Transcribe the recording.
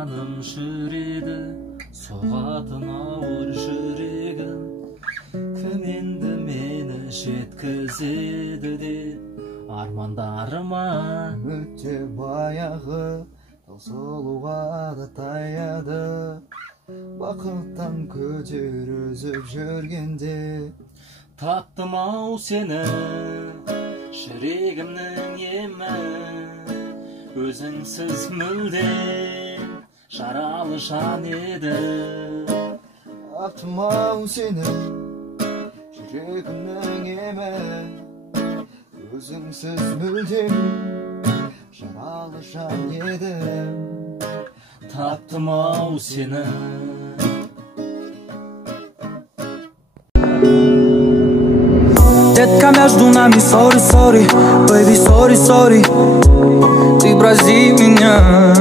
жаным жүреді, соғатын ауыр жүрегім. Кім енді мені жеткізеді деп армандарыма. Өте баяғы таусылуға да таяды, бақыттан көтер үзіп жүргенде. Таптым ау сені, жүрегімнің емі, өзіңсіз мүлдем жаралы жан еді. Таптым ау сені, жүрегімнің емі, өзіңсіз мүлдем жаралы жан еді. Таптым ау сені. Детка, между нами sorry, sorry, baby, sorry, sorry. Ты прости меня.